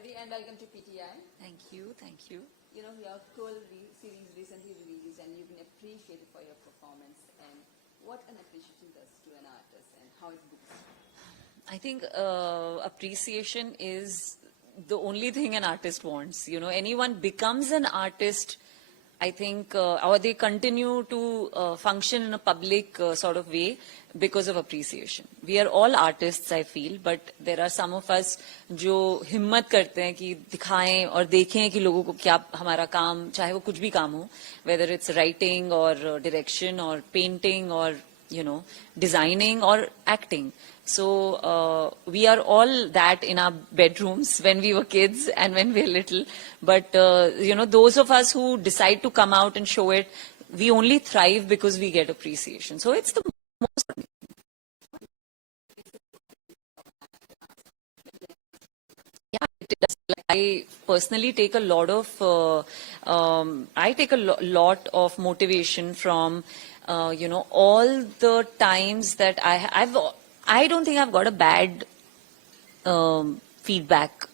Aradhi, and welcome to PTI. Thank you, thank you. You know, your Cool series recently released, and you've been appreciated for your performance. And what an appreciation does to an artist, and how it boosts. I think appreciation is the only thing an artist wants. You know, anyone becomes an artist, I think, or they continue to function in a public sort of way because of appreciation. We are all artists, I feel, but there are some of us जो हिम्मत करते हैं कि दिखाएं और देखें कि लोगों को क्या हमारा काम, चाहे वो कुछ भी काम हो, whether it's writing or direction or painting or designing or acting. So we are all that in our bedrooms when we were kids and when we were little. But, those of us who decide to come out and show it, we only thrive because we get appreciation. So it's the most... Yeah, it does. Like, I personally take a lot of... lot of motivation from... all the times that I don't think I've got a bad feedback.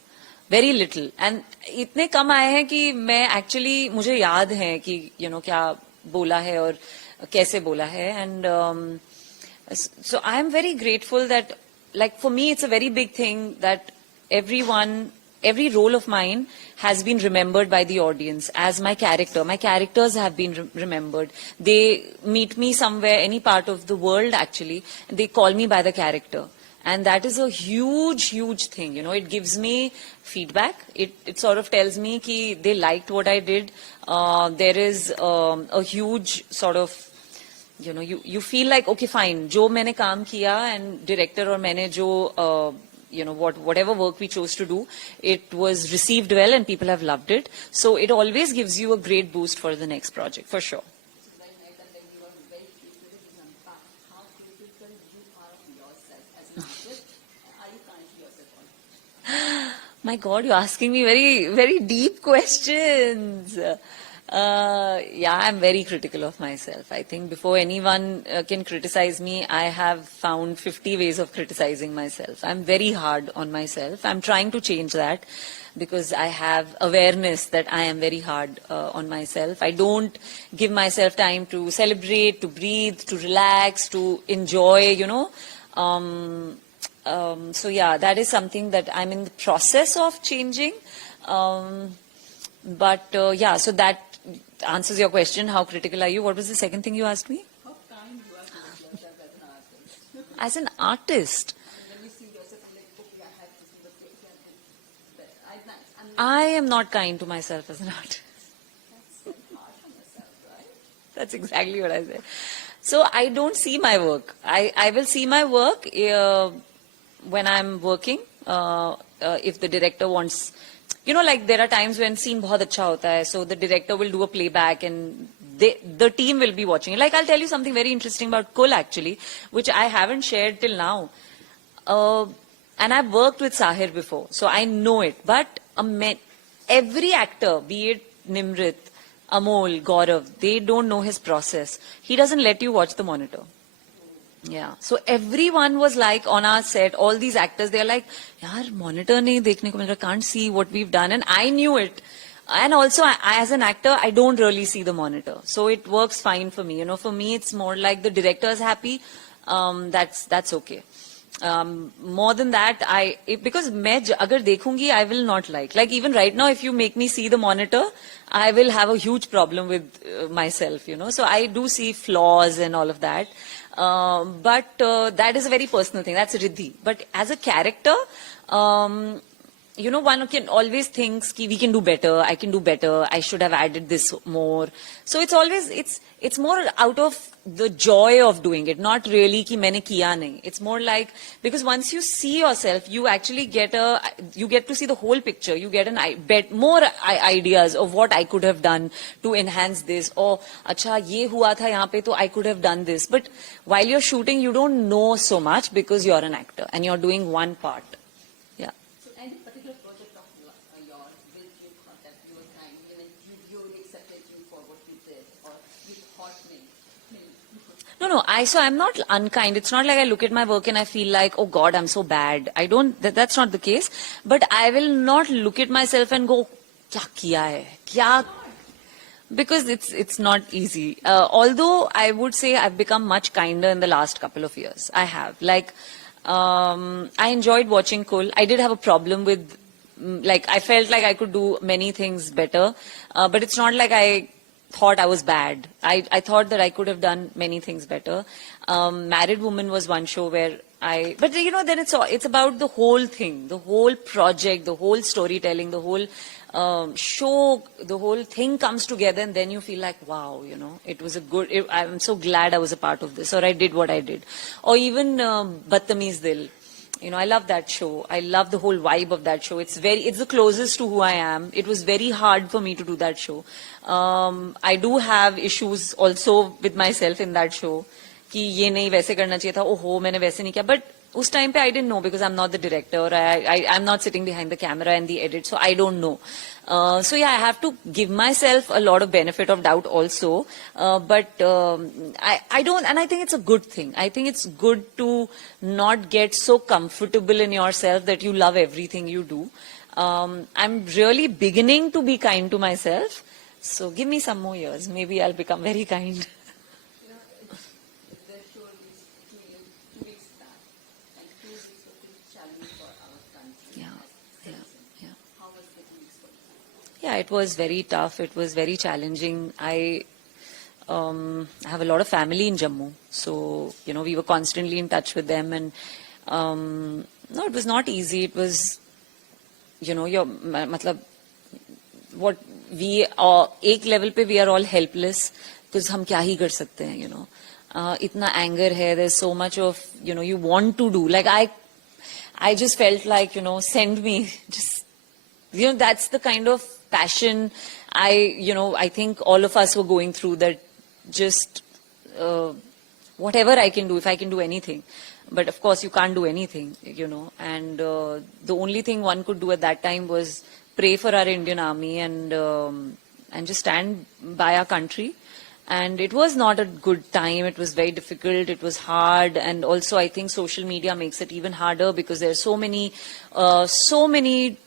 Very little. And इतने कम आए हैं कि मैं actually मुझे याद है कि क्या बोला है और कैसे बोला है. And so I am very grateful that, like, for me it's a very big thing that every role of mine has been remembered by the audience as my character. My characters have been remembered. They meet me somewhere, any part of the world actually, and they call me by the character. And that is a huge, huge thing. It gives me feedback. It sort of tells me that they liked what I did. There is a huge sort of, you feel like, okay, fine, jo maine kaam kiya and director or maine jo, whatever work we chose to do, it was received well and people have loved it. So it always gives you a great boost for the next project, for sure. My God, you're asking me very, very deep questions. Yeah, I'm very critical of myself. I think before anyone can criticize me, I have found 50 ways of criticizing myself. I'm very hard on myself. I'm trying to change that because I have awareness that I am very hard on myself. I don't give myself time to celebrate, to breathe, to relax, to enjoy, so yeah, that is something that I'm in the process of changing. But yeah, so that answers your question. How critical are you? What was the second thing you asked me? How kind you are to yourself as an artist. As an artist? When you see yourself, like, okay, I have to see the picture. I am not kind to myself as an artist. That's so harsh on yourself, right? That's exactly what I said. So I don't see my work. I will see my work when I'm working. If the director wants... like there are times when scene bahut acha hota hai, so the director will do a playback and the team will be watching it. Like, I'll tell you something very interesting about Kul actually, which I haven't shared till now. And I've worked with Sahir before, so I know it. But every actor, be it Nimrit, Amol, Gaurav, they don't know his process. He doesn't let you watch the monitor. Yeah. So everyone was like on our set, all these actors, they're like, yaar, monitor nahi dekhne ko mil raha, can't see what we've done. And I knew it. And also, I, as an actor, I don't really see the monitor. So it works fine for me. For me, it's more like the director is happy. That's okay. More than that, because agar dekhungi, I will not like. Like even right now, if you make me see the monitor, I will have a huge problem with myself, So I do see flaws and all of that. But that is a very personal thing. That's Riddhi. But as a character, one can always think we can do better, I can do better, I should have added this more. So it's always, it's more out of the joy of doing it, not really ki maine kiya nahi. It's more like, because once you see yourself, you actually get to see the whole picture. You get more ideas of what I could have done to enhance this. Or, acha, ye hua tha yahan pe, to I could have done this. But while you're shooting, you don't know so much because you're an actor and you're doing one part. Yeah. So any particular project of yours, will you contact you and time, and you accepted you for what you did, or you thought me? No, I'm not unkind. It's not like I look at my work and I feel like, oh God, I'm so bad. I don't, that's not the case. But I will not look at myself and go, kya kiya hai? Kya? Because it's not easy. Although I would say I've become much kinder in the last couple of years. I have. Like, I enjoyed watching Kul. I did have a problem with, like, I felt like I could do many things better. But it's not like I thought I was bad. I thought that I could have done many things better. Married Woman was one show where but you know, then it's about the whole thing, the whole project, the whole storytelling, the whole show, the whole thing comes together, and then you feel like, wow, you know, it was I'm so glad I was a part of this, or I did what I did. Or even Badtameez Dil. You know, I love that show. I love the whole vibe of that show. It's the closest to who I am. It was very hard for me to do that show. I do have issues also with myself in that show. कि ये नहीं वैसे करना चाहिए था, ओहो मैंने वैसे नहीं किया. But उस time पे I didn't know because I'm not the director, or I'm not sitting behind the camera and the edit, so I don't know. So yeah, I have to give myself a lot of benefit of doubt also. But I don't, and I think it's a good thing. I think it's good to not get so comfortable in yourself that you love everything you do. I'm really beginning to be kind to myself. So give me some more years. Maybe I'll become very kind. You know, the show released 2 weeks back, and 2 weeks were pretty challenging for our country. Yeah, as yeah, citizens. yeah. How was the 2 weeks for you? Yeah, it was very tough. It was very challenging. I have a lot of family in Jammu, so you know we were constantly in touch with them, and no, it was not easy. It was, you know, matlab, what we are, एक level पे we are all helpless because हम क्या ही कर सकते हैं, you know. इतना anger है, there's so much of, you know, you want to do. Like I just felt like, you know, send me, just, you know, that's the kind of passion I think all of us were going through, that just whatever I can do, if I can do anything. But of course you can't do anything, you know, and the only thing one could do at that time was pray for our Indian army and just stand by our country. And it was not a good time. It was very difficult. It was hard. And also I think social media makes it even harder because there are so many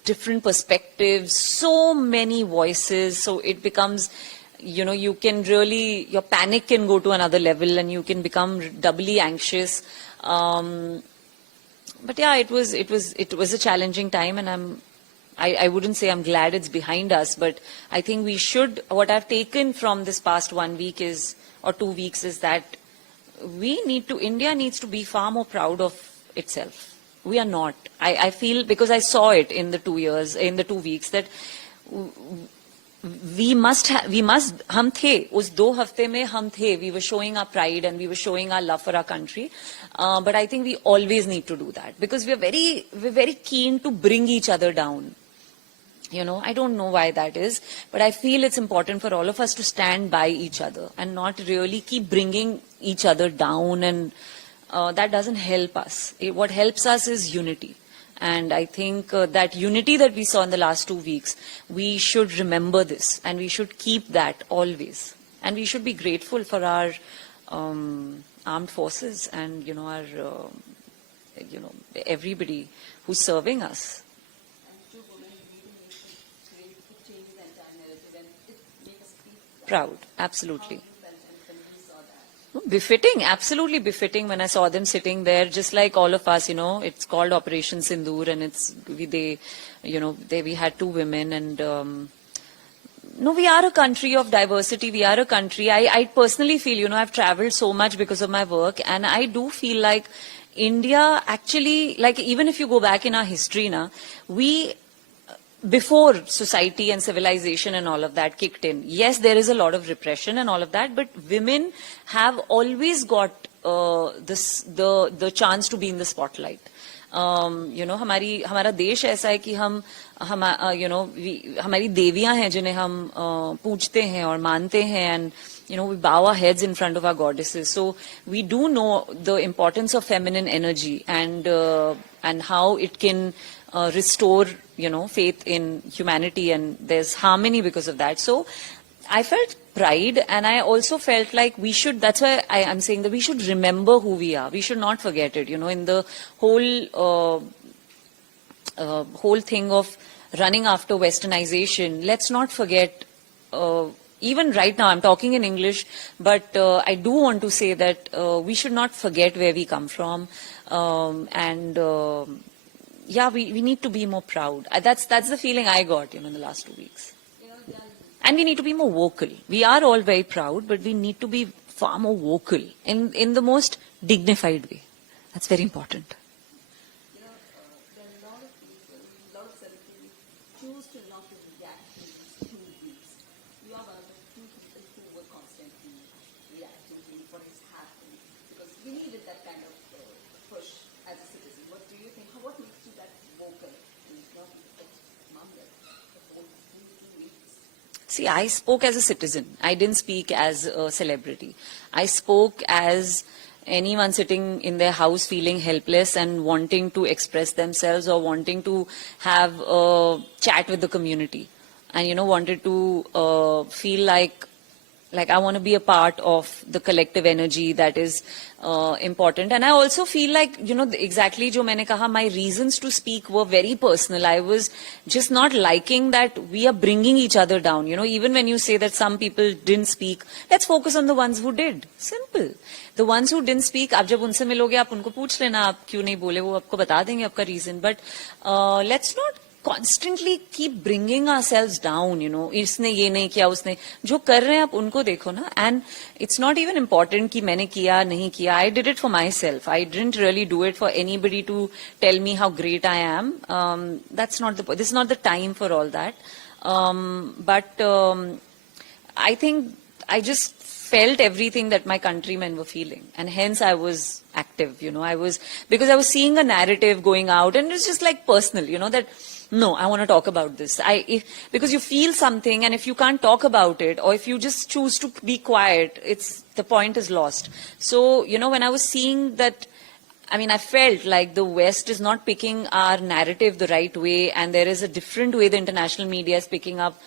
different perspectives, so many voices. So it becomes, you know, you can really, your panic can go to another level and you can become doubly anxious. But yeah, it was a challenging time, and I wouldn't say I'm glad it's behind us, but I think we should, what I've taken from this past 1 week is, or 2 weeks, is that India needs to be far more proud of itself. We are not. I feel, because I saw it in the 2 weeks, that we must, हम थे, उस 2 हफ्ते में हम थे, we were showing our pride and we were showing our love for our country. But I think we always need to do that because we're very keen to bring each other down. You know, I don't know why that is, but I feel it's important for all of us to stand by each other and not really keep bringing each other down, and that doesn't help us. What helps us is unity. And I think that unity that we saw in the last 2 weeks, we should remember this and we should keep that always. And we should be grateful for our armed forces and, you know, our, everybody who's serving us. And 2 women really it changes the entire narrative, and it makes us feel Proud, absolutely. How you felt when you saw that. Befitting, absolutely befitting when I saw them sitting there, just like all of us, you know. It's called Operation Sindoor, and we had 2 women, and no, we are a country of diversity. We are a country. I personally feel, you know, I've traveled so much because of my work, and I do feel like India actually, like even if you go back in our history now, before society and civilization and all of that kicked in, yes, there is a lot of repression and all of that, but women have always got the chance to be in the spotlight. You know, हमारा देश ऐसा है कि हमारी देवियां हैं जिन्हें हम पूजते हैं और मानते हैं, and you know, we bow our heads in front of our goddesses. So we do know the importance of feminine energy and how it can restore, you know, faith in humanity, and there's harmony because of that. So I felt pride, and I also felt like we should, that's why I'm saying that we should remember who we are. We should not forget it, in the whole thing of running after westernization. Let's not forget, even right now, I'm talking in English, but I do want to say that we should not forget where we come from. Yeah, we need to be more proud. That's the feeling I got, in the last 2 weeks. And we need to be more vocal. We are all very proud, but we need to be far more vocal in the most dignified way. That's very important. There are a lot of people, a lot of celebrities choose to not to react in these 2 weeks. You are one of the few people who were constantly reacting to what is happening, because we needed that kind of push as a citizen. What do you think? What makes you that vocal and not mumble the whole 2 weeks? See, I spoke as a citizen. I didn't speak as a celebrity. I spoke as anyone sitting in their house feeling helpless and wanting to express themselves or wanting to have a chat with the community. And, wanted to feel like I want to be a part of the collective energy that is important. And I also feel like, exactly jo maine kaha, my reasons to speak were very personal. I was just not liking that we are bringing each other down. Even when you say that some people didn't speak, let's focus on the ones who did. Simple. The ones who didn't speak, आप जब उनसे मिलोगे आप उनको पूछ लेना आप क्यों नहीं बोले, वो आपको बता देंगे आपका reason. But let's not constantly keep bringing ourselves down, इसने ये नहीं किया, उसने जो कर रहे हैं आप उनको देखो ना. And it's not even important कि मैंने किया नहीं किया. I did it for myself. I didn't really do it for anybody to tell me how great I am. That's not the point. This is not the time for all that. I think I just felt everything that my countrymen were feeling, and hence I was active. Because I was seeing a narrative going out, and it's just like personal. That. No, I want to talk about this. Because you feel something, and if you can't talk about it, or if you just choose to be quiet, the point is lost. So, when I was seeing that, I felt like the West is not picking our narrative the right way, and there is a different way the international media is picking up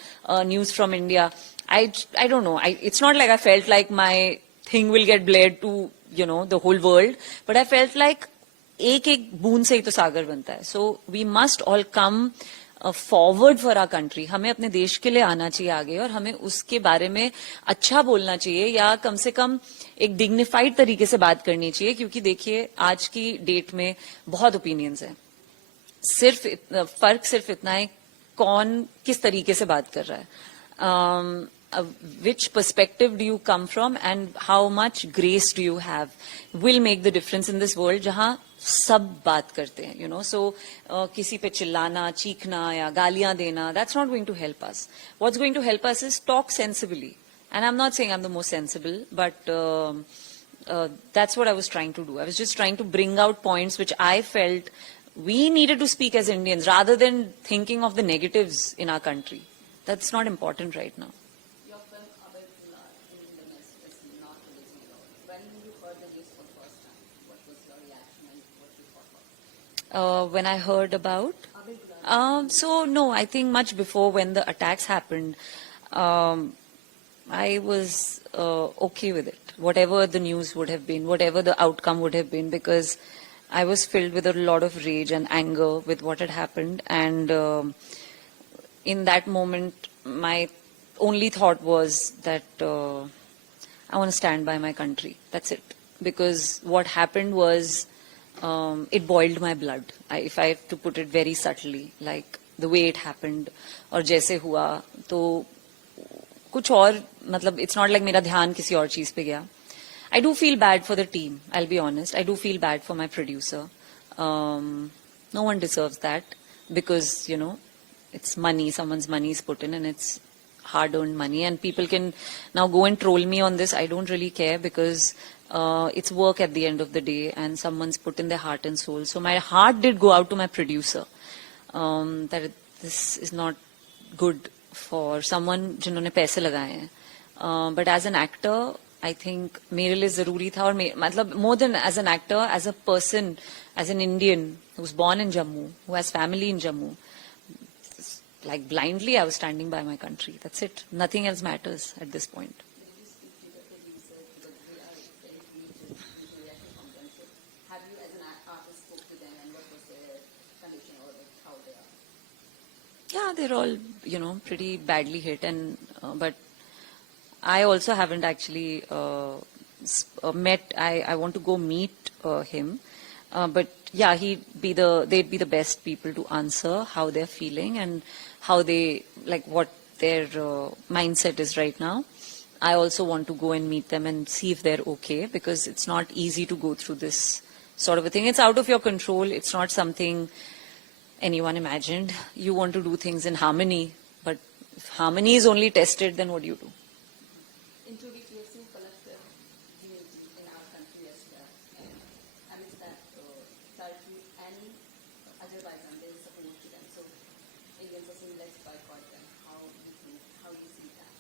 news from India. I don't know. It's not like I felt like my thing will get blared to, the whole world, but I felt like एक एक बूंद से ही तो सागर बनता है. So we must all come forward for our country. हमें अपने देश के लिए आना चाहिए आगे, और हमें उसके बारे में अच्छा बोलना चाहिए, या कम से कम एक डिग्निफाइड तरीके से बात करनी चाहिए. क्योंकि देखिए आज की डेट में बहुत ओपिनियंस हैं. फर्क सिर्फ इतना है कौन किस तरीके से बात कर रहा है. Which perspective do you come from, and how much grace do you have will make the difference in this world जहाँ सब बात करते हैं, so किसी पे चिल्लाना, चीखना या गालियां देना, that's not going to help us. What's going to help us is talk sensibly. And I'm not saying I'm the most sensible, but that's what I was trying to do. I was just trying to bring out points which I felt we needed to speak as Indians, rather than thinking of the negatives in our country. That's not important right now. Your film Abhay Pula in the Mist is not releasing at all. When you heard the news for the first time, what was your reaction and what you thought about it? When I heard about? Abhay Pula. So, no, I think much before, when the attacks happened, I was okay with it. Whatever the news would have been, whatever the outcome would have been, because I was filled with a lot of rage and anger with what had happened. And in that moment, my only thought was that I want to stand by my country. That's it. Because what happened was, it boiled my blood. If I have to put it very subtly, like the way it happened, और जैसे हुआ, तो कुछ और, मतलब it's not like मेरा ध्यान किसी और चीज पे गया. I do feel bad for the team, I'll be honest. I do feel bad for my producer. No one deserves that, because, it's money, someone's money is put in, and it's hard-earned money. And people can now go and troll me on this. I don't really care, because it's work at the end of the day, and someone's put in their heart and soul. So my heart did go out to my producer, that this is not good for someone जिन्होंने पैसे लगाए हैं. But as an actor, I think मेरे लिए जरूरी था, और मतलब more than as an actor, as a person, as an Indian who's born in Jammu, who has family in Jammu, like blindly I was standing by my country. That's it. Nothing else matters at this point. Did you speak to the producer because we are very creative, usually reacting from them. So have you, as an artist, spoke to them and what was their condition or like how they are? Yeah, they're all, pretty badly hit, and but I also haven't actually met. I want to go meet him, but yeah, they'd be the best people to answer how they're feeling and how they like what their mindset is right now. I also want to go and meet them and see if they're okay, because it's not easy to go through this sort of a thing. It's out of your control. It's not something anyone imagined. You want to do things in harmony, but if harmony is only tested, then what do you do? In 2 weeks, we have seen collective unity in our country as well. And amidst that, Turkey and Azerbaijan, there is support to them. So Indians are saying, let's boycott them. How do you see that?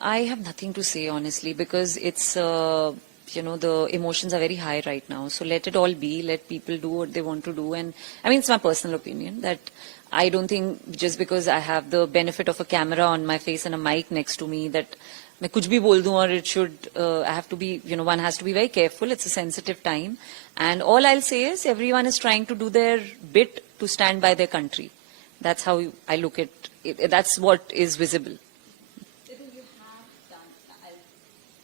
I have nothing to say, honestly, because it's, the emotions are very high right now. So let it all be. Let people do what they want to do. And I mean, it's my personal opinion that I don't think just because I have the benefit of a camera on my face and a mic next to me that मैं कुछ भी बोल दूं, or it should, I have to be, one has to be very careful. It's a sensitive time. And all I'll say is everyone is trying to do their bit to stand by their country. That's how I look at it. That's what is visible. Cyril, you have done, I'll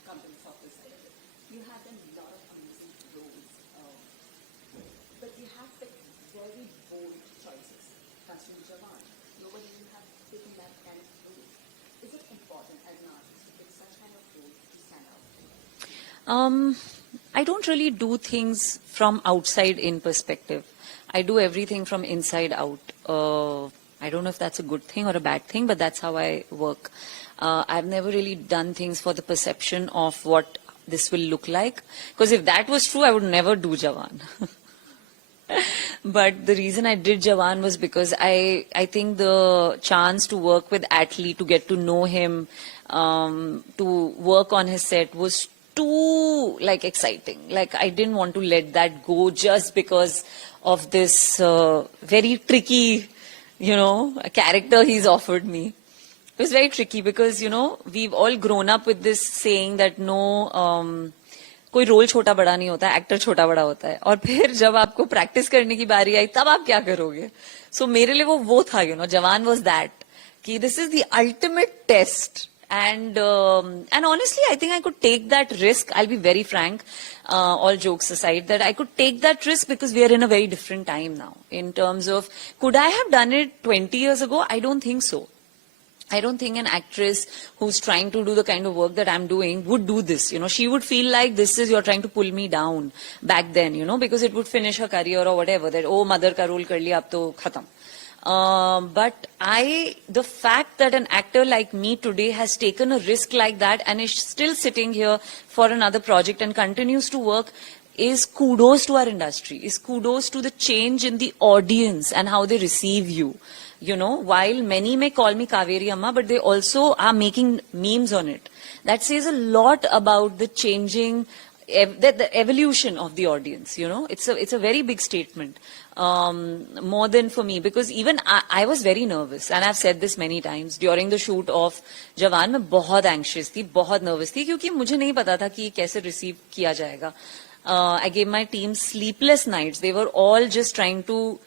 come to the software side of it. You have done a lot of amazing roles, but you have picked very bold choices. Constantly Jawan, nobody will have taken that kind of role. Is it important as an artist to pick such kind of role to stand out? I don't really do things from outside in perspective. I do everything from inside out. I don't know if that's a good thing or a bad thing, but that's how I work. I've never really done things for the perception of what this will look like. Because if that was true, I would never do Jawan. But the reason I did Jawan was because I think the chance to work with Atlee, to get to know him, to work on his set was too exciting. I didn't want to let that go just because of this very tricky, character he's offered me. It was very tricky because, we've all grown up with this saying that no, कोई role छोटा बड़ा नहीं होता है, actor छोटा बड़ा होता है. और फिर जब आपको प्रैक्टिस करने की बारी आई तब आप क्या करोगे? सो मेरे लिए वो था, जवान वाज दैट कि this is the ultimate test. And honestly, I think I could take that risk. I'll be very frank, all jokes aside, that I could take that risk because we are in a very different time now. In terms of, could I have done it 20 years ago? I don't think so. I don't think an actress who's trying to do the kind of work that I'm doing would do this. She would feel like you're trying to pull me down back then, because it would finish her career or whatever. That, oh, mother ka role kar liya, ab to khatam. But the fact that an actor like me today has taken a risk like that and is still sitting here for another project and continues to work is kudos to our industry, is kudos to the change in the audience and how they receive you. While many may call me Kaveri Amma, but they also are making memes on it. That says a lot about the changing, the evolution of the audience. It's a very big statement. More than for me, because even I was very nervous, and I've said this many times during the shoot of Jawan. मैं बहुत anxious थी, बहुत nervous थी, क्योंकि मुझे नहीं पता था कि कैसे receive किया जाएगा. I gave my team sleepless nights. They were all just trying to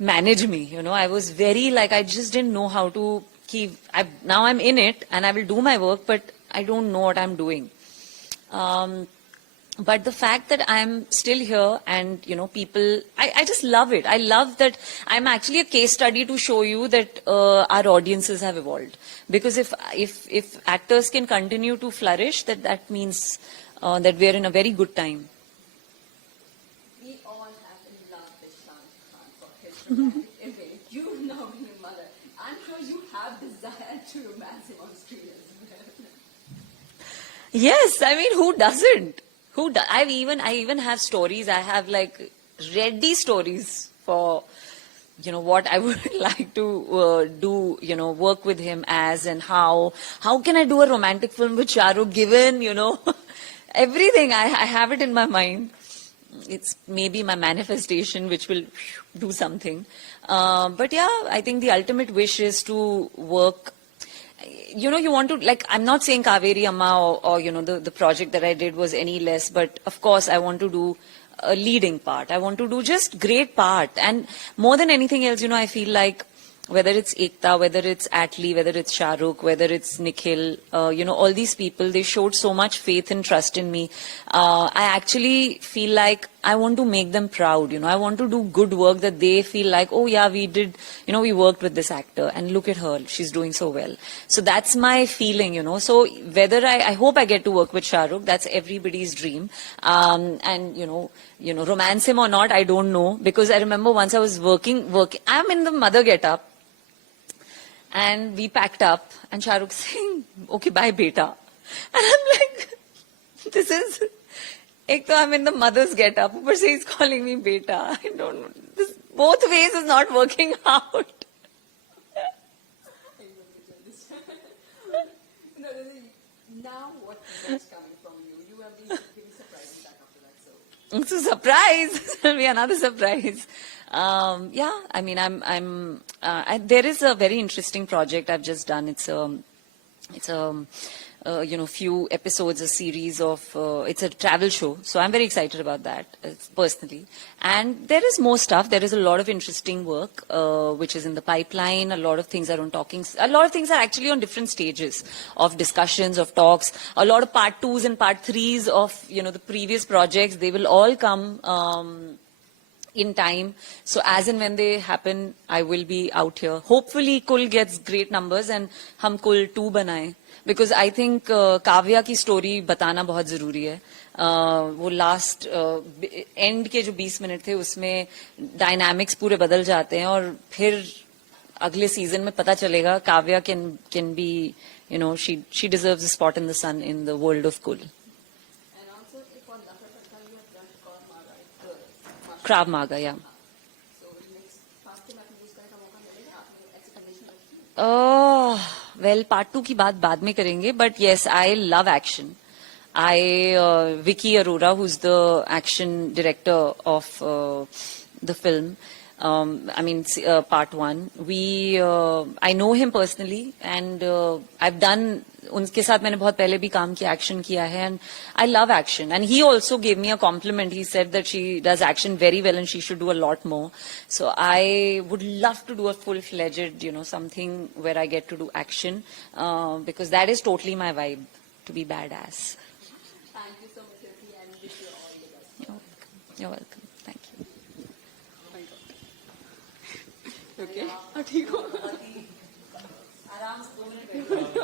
manage me. I was very I just didn't know how to keep. Now I'm in it and I will do my work, but I don't know what I'm doing. But the fact that I'm still here and, people, I just love it. I love that I'm actually a case study to show you that our audiences have evolved. Because if actors can continue to flourish, that means that we're in a very good time. We all have in love with Shah Rukh Khan for his romantic image. You now being a mother, I'm sure you have desire to romance him on screen as well. Yes, I mean, who doesn't? I even have stories. I have ready stories for, what I would like to do, work with him as, and how can I do a romantic film with Shah Rukh, given, everything. I have it in my mind. It's maybe my manifestation which will do something. But yeah, I think the ultimate wish is to work. You know, you want to, like, I'm not saying Kaveri Amma or you know, the project that I did was any less, but of course I want to do a leading part. I want to do just great part. And more than anything else, you know, I feel like whether it's Ekta, whether it's Atlee, whether it's Shah Rukh, whether it's Nikhil, you know, all these people, they showed so much faith and trust in me. I actually feel like I want to make them proud, you know. I want to do good work that they feel like, oh yeah, we did, you know, we worked with this actor and look at her, she's doing so well. So that's my feeling, you know. So whether I hope I get to work with Shah Rukh, that's everybody's dream. And you know, romance him or not, I don't know. Because I remember once I was working, I'm in the mother get-up. And we packed up, and Shah Rukh saying, okay, bye, beta. And I'm like, this is, ek to I'm in the mother's get-up, upar se he's calling me beta. I don't know. This, both ways is not working out. No, now what next coming from you? You have been giving surprises back after that, so. It's a surprise. It'll be another surprise. Yeah, I mean, there is a very interesting project I've just done. It's you know, few episodes, a series of, it's a travel show. So I'm very excited about that, personally. And there is more stuff. There is a lot of interesting work, which is in the pipeline. A lot of things are a lot of things are actually on different stages of discussions, of talks. A lot of part 2s and part 3s of, you know, the previous projects, they will all come, in time. So as and when they happen, I will be out here. Hopefully Kul gets great numbers and hum Kul 2 बनाएं. Because I think Kavya की story बताना बहुत जरूरी है. वो last end के जो 20 minute थे उसमें dynamics पूरे बदल जाते हैं और फिर अगले season में पता चलेगा Kavya can be, you know, she deserves a spot in the sun in the world of Kul. And also, if on Lafar Patta you have done Krav Maga, yeah. So next part में आपको use करने का मौका मिलेगा, आपने ऐसी condition रखी है? Well, part 2 की बात बाद में करेंगे, but yes, I love action. Vicky Arora, who's the action director of the film, part 1, I know him personally, and I've done, उनके साथ मैंने बहुत पहले भी काम किया, action किया है, and I love action. And he also gave me a compliment. He said that she does action very well and she should do a lot more. So I would love to do a full-fledged, you know, something where I get to do action, because that is totally my vibe, to be badass. Thank you so much, Ricky, and wish you all the best. You're welcome. You're welcome. Thank you. Okay. ठीक हो? आराम से 2 minute बैठो.